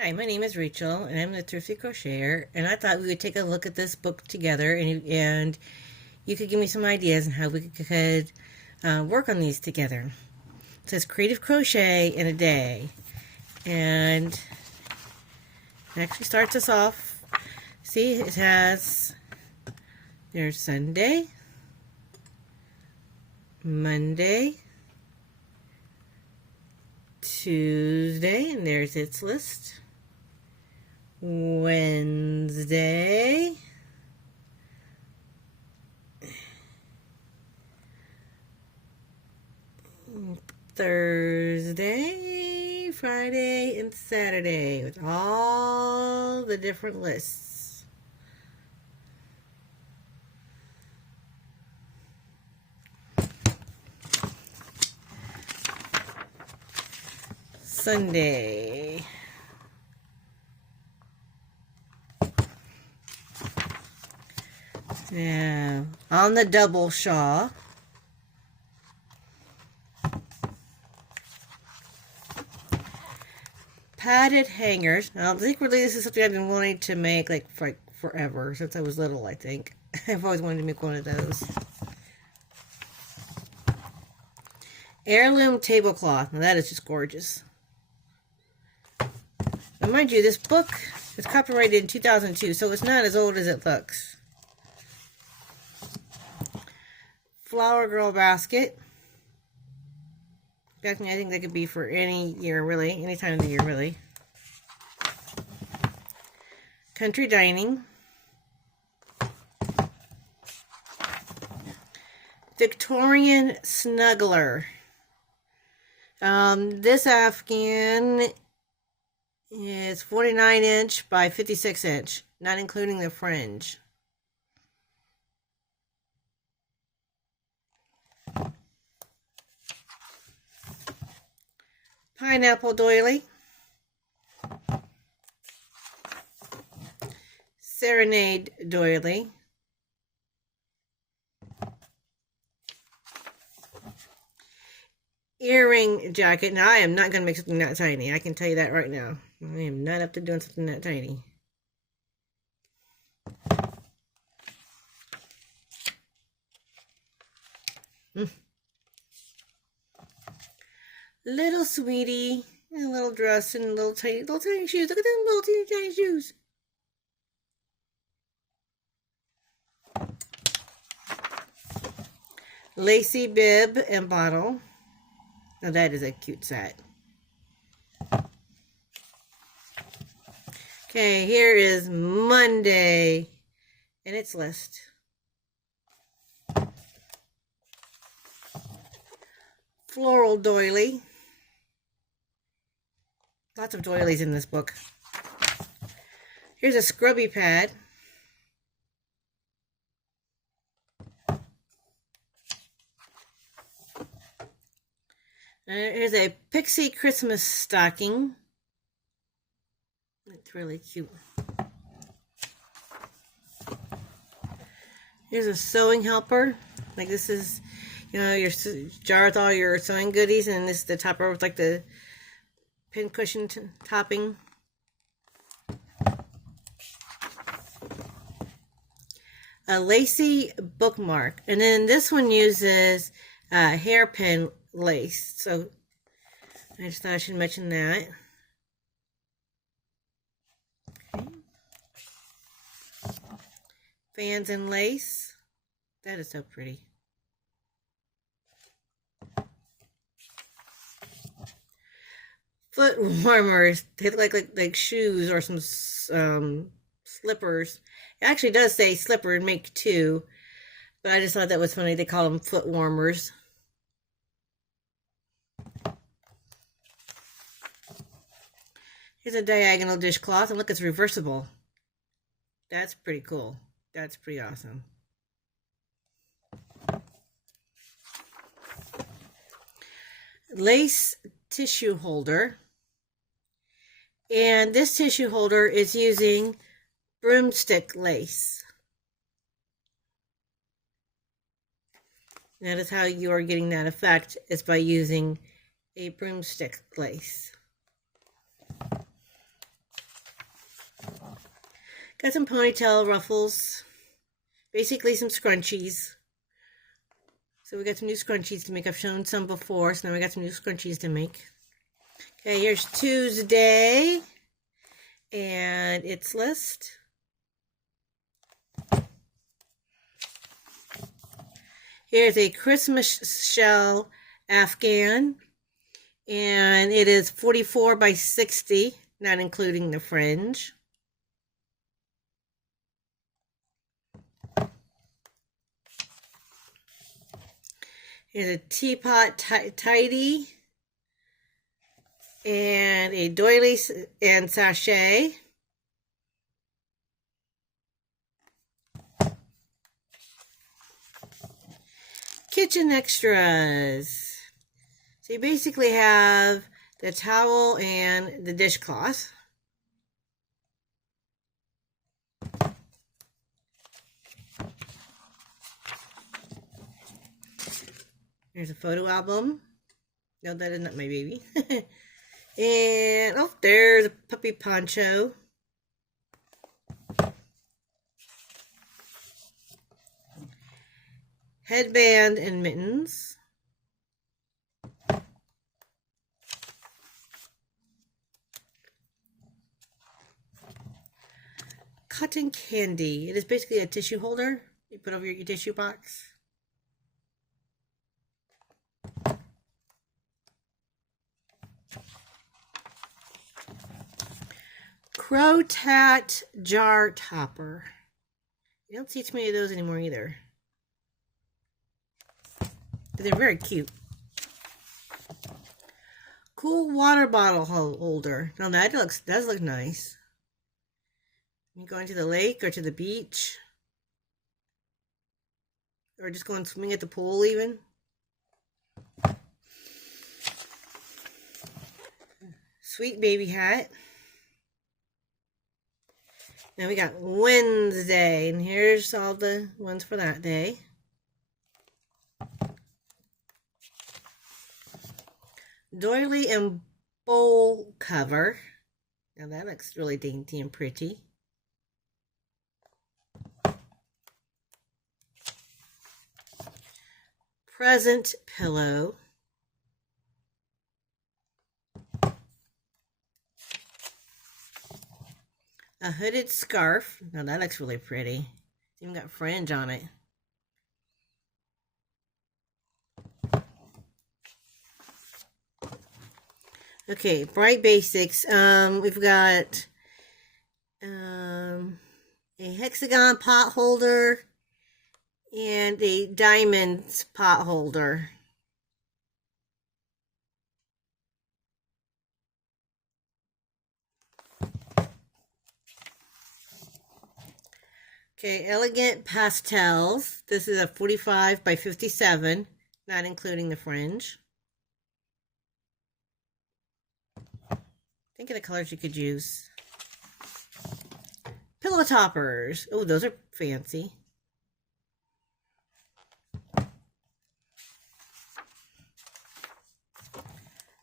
Hi, my name is Rachel, and I'm the Thrifty Crocheter. And I thought we would take a look at this book together, and you could give me some ideas on how we could work on these together. It says Creative Crochet in a Day, and it actually starts us off. See, it has, there's Sunday, Monday, Tuesday, and there's its list. Wednesday, Thursday, Friday, and Saturday with all the different lists. Sunday. Now, on the double shawl, padded hangers. Now, secretly, this is something I've been wanting to make like forever, since I was little, I think. I've always wanted to make one of those. Heirloom tablecloth. Now, that is just gorgeous. Now, mind you, this book is copyrighted in 2002, so it's not as old as it looks. Flower Girl basket. I think that could be for any year, really. Any time of the year, really. Country dining. Victorian snuggler. This Afghan is 49 inch by 56 inch, not including the fringe. Pineapple doily. Serenade doily. Earring jacket. Now, I am not going to make something that tiny. I can tell you that right now. I am not up to doing something that tiny. Little sweetie in a little dress and little tiny shoes. Look at them little teeny tiny shoes. Lacy bib and bottle. Now that is a cute set. Okay, here is Monday and its list. Floral doily. Lots of doilies in this book. Here's a scrubby pad. Here's a pixie Christmas stocking. It's really cute. Here's a sewing helper. Like this is, you know, your jar with all your sewing goodies, and this is the topper with like the pin cushion topping. A lacy bookmark, and then this one uses hairpin lace, so I just thought I should mention that. Okay. Fans and lace. That is so pretty. Foot warmers. They look like shoes or some slippers. It actually does say slipper and make two, but I just thought that was funny. They call them foot warmers. Here's a diagonal dishcloth, and look, it's reversible. That's pretty cool. That's pretty awesome. Lace tissue holder. And this tissue holder is using broomstick lace. That is how you are getting that effect, is by using a broomstick lace. Got some ponytail ruffles. Basically some scrunchies. So we got some new scrunchies to make. I've shown some before, so now we got some new scrunchies to make. Okay, here's Tuesday and its list. Here's a Christmas shell Afghan, and it is 44 by 60, not including the fringe. Here's a teapot tidy and a doily and sachet. Kitchen extras. So you basically have the towel and the dishcloth. There's a photo album. No, that is not my baby. And, oh, there's a puppy poncho. Headband and mittens. Cotton candy. It is basically a tissue holder you put over your tissue box. Crochet jar topper. You don't see too many of those anymore either. But they're very cute. Cool water bottle holder. Now that does look nice. You going to the lake or to the beach, or just going swimming at the pool even. Sweet baby hat. Now we got Wednesday, and here's all the ones for that day. Doily and bowl cover. Now that looks really dainty and pretty. Present pillow. A hooded scarf. Now that looks really pretty. It's even got fringe on it. Okay, bright basics. We've got a hexagon pot holder and a diamond pot holder. Okay, elegant pastels. This is a 45 by 57, not including the fringe. Think of the colors you could use. Pillow toppers. Oh, those are fancy.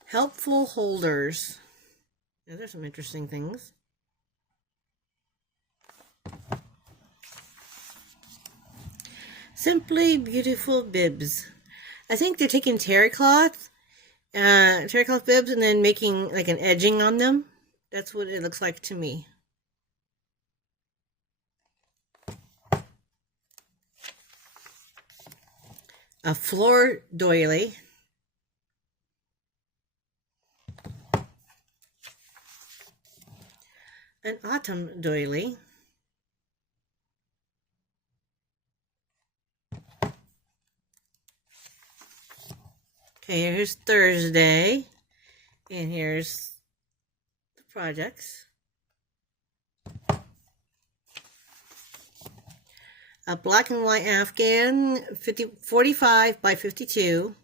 Helpful holders. Now, there's some interesting things. Simply Beautiful bibs. I think they're taking terry cloth bibs and then making like an edging on them. That's what it looks like to me. A floor doily. An autumn doily. Okay, here's Thursday, and here's the projects. A black and white Afghan, 45 by 52.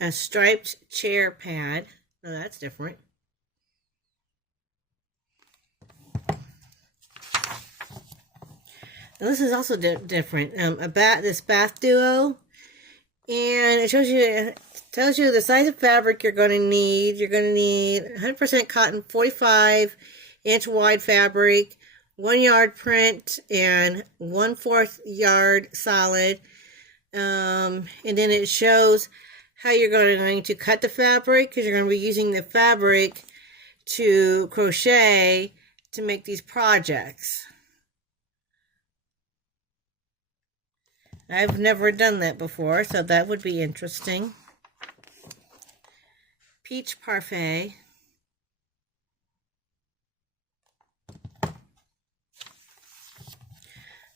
A striped chair pad. Oh, that's different. Now, this is also different. This bath duo And it tells you the size of fabric you're going to need. You're going to need 100% cotton, 45-inch wide fabric, 1 yard print, and 1/4 yard solid. And then it shows how you're going to cut the fabric, because you're going to be using the fabric to crochet to make these projects. I've never done that before, so that would be interesting. Peach Parfait.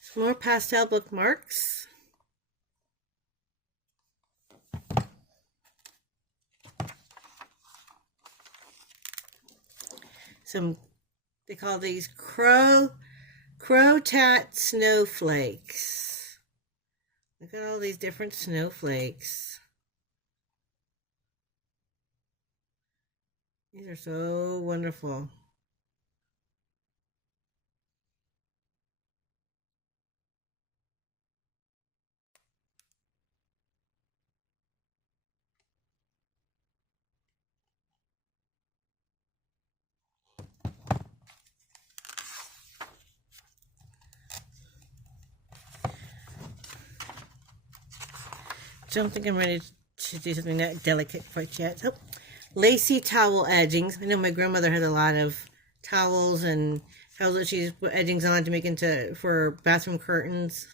Some more pastel bookmarks. They call these Crochet snowflakes. Look at all these different snowflakes. These are so wonderful. I don't think I'm ready to do something that delicate quite yet. Oh, lacy towel edgings. I know my grandmother had a lot of towels and towels that she's put edgings on to make for bathroom curtains.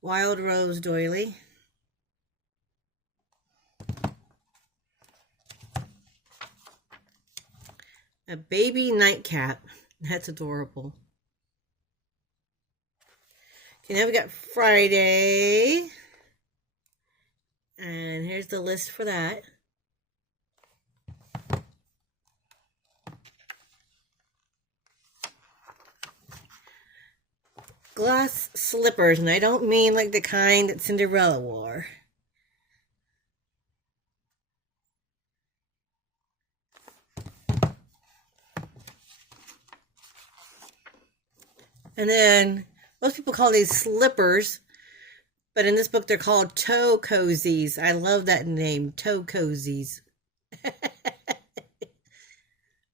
Wild Rose doily. A baby nightcap. That's adorable. Okay, now we got Friday. And here's the list for that. Glass slippers, and I don't mean like the kind that Cinderella wore. And then most people call these slippers, but in this book they're called toe cozies. I love that name, toe cozies. But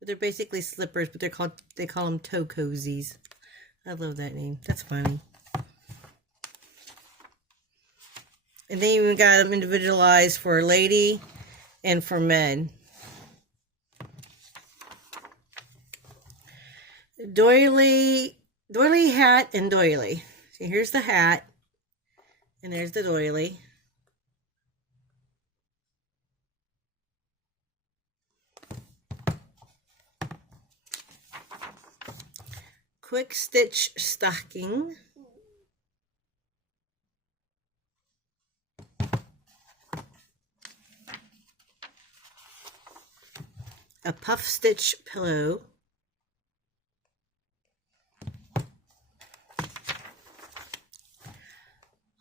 they're basically slippers, but they call them toe cozies. I love that name. That's funny. And they even got them individualized for lady and for men. Doily hat and doily. So here's the hat, and there's the doily. Quick stitch stocking. A puff stitch pillow.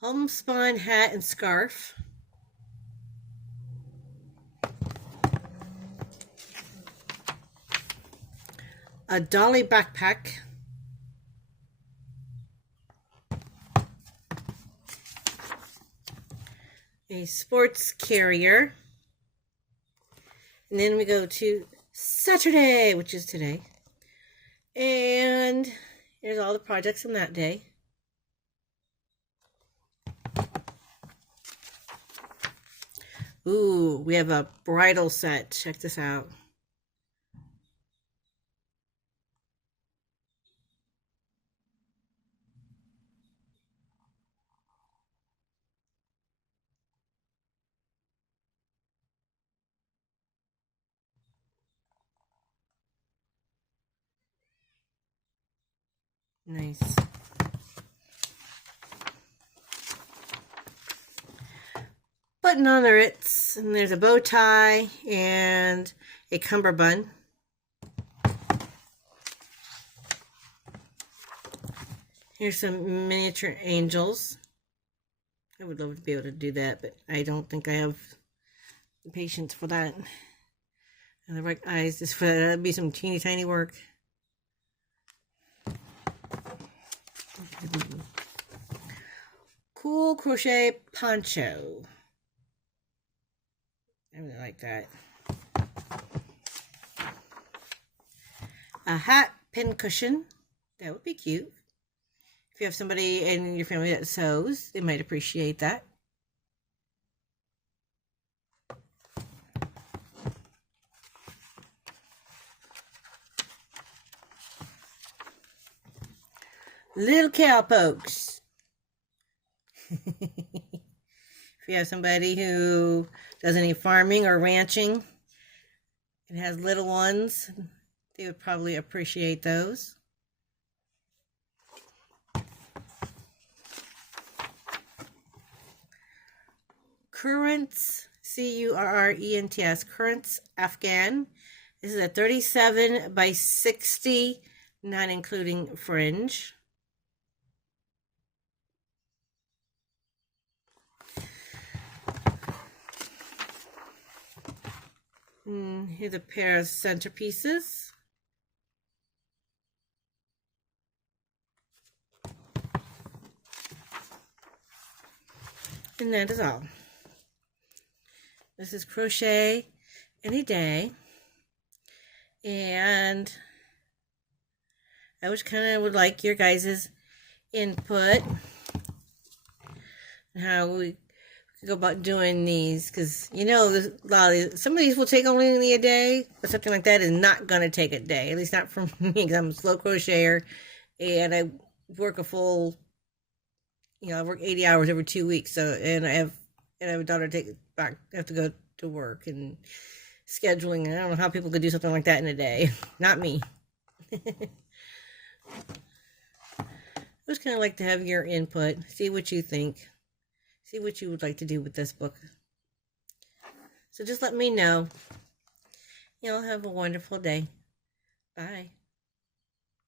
Homespun hat and scarf. A dolly backpack. A sports carrier. And then we go to Saturday, which is today. And here's all the projects on that day. Ooh, we have a bridal set. Check this out. Nice. Button on the Ritz, and there's a bow tie and a cummerbund. Here's some miniature angels. I would love to be able to do that, but I don't think I have the patience for that. And the right eyes just for that. That'd be some teeny tiny work. Cool crochet poncho. I really like that. A hat pin cushion. That would be cute. If you have somebody in your family that sews, they might appreciate that. Little cowpokes. If you have somebody who does any farming or ranching and has little ones, they would probably appreciate those. Currents, Currents, Currents Afghan. This is a 37 by 60, not including fringe. Here's a pair of centerpieces. And that is all. This is Crochet Any Day. And I would like your guys' input on how we go about doing these, because you know a lot of these, some of these will take only a day, but something like that is not going to take a day, at least not for me, because I'm a slow crocheter and I work a full, I work 80 hours every 2 weeks, so and I have a daughter I have to go to work and scheduling, and I don't know how people could do something like that in a day. Not me. I just kind of like to have your input, see what you think. See what you would like to do with this book. So just let me know. Y'all have a wonderful day. Bye.